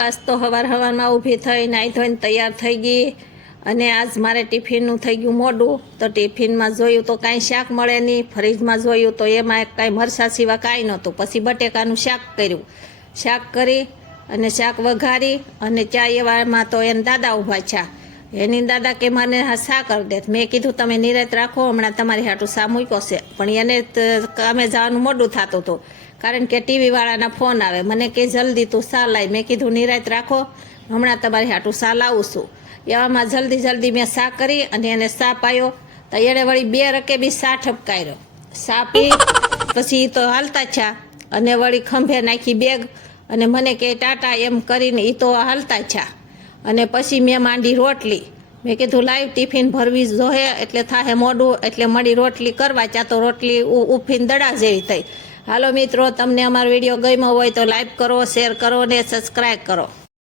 આજ તો હવાર હવારમાં ઊભી થઈ નાહી ધોઈને તૈયાર થઈ ગઈ અને આજ મારે ટિફિનનું થઈ ગયું મોડું. તો ટિફિનમાં જોયું તો કાંઈ શાક મળે નહીં. ફ્રીજમાં જોયું તો એમાં કાંઈ મરસા સિવાય કાંઈ નહોતું. પછી બટેકાનું શાક કર્યું. શાક કરી અને શાક વઘારી અને ચા એવામાં તો એને દાદા ઊભા છે. એની દાદા કે મને શા કરી દે. મેં કીધું, તમે નિરાત રાખો, હમણાં તમારી હાટું શા મૂક્યો છે. પણ એને કામે જવાનું મોડું થતું હતું. કારણ કે ટીવી વાળાના ફોન આવે. મને કે, જલ્દી તું શા આવી મેં કીધું નિરાત રાખો. હમણાં તમારી હાટું શા લાવું છું. એવામાં જલ્દી જલ્દી મેં સા કરી અને એને સા પાયો? તો એણે વળી બે રકે બી સા ઠપકાર્યો. સા પી? પછી તો હાલતા છા. અને વળી ખંભે નાખી બેગ અને મને કે, ટાટા, એમ કરીને એ તો હાલતા છા. અને પછી મેં માંડી રોટલી. મેં કીધું લાઈવ ટિફિન ભરવી જોહે, એટલે થાહે મોડું એટલે મળી રોટલી કરવા. ચા તો રોટલી ઉફીને દડા જેવી થઈ. હાલો મિત્રો, તમને અમારો વીડિયો ગમ્યો હોય તો લાઈક કરો, શેર કરો ને સબસ્ક્રાઈબ કરો.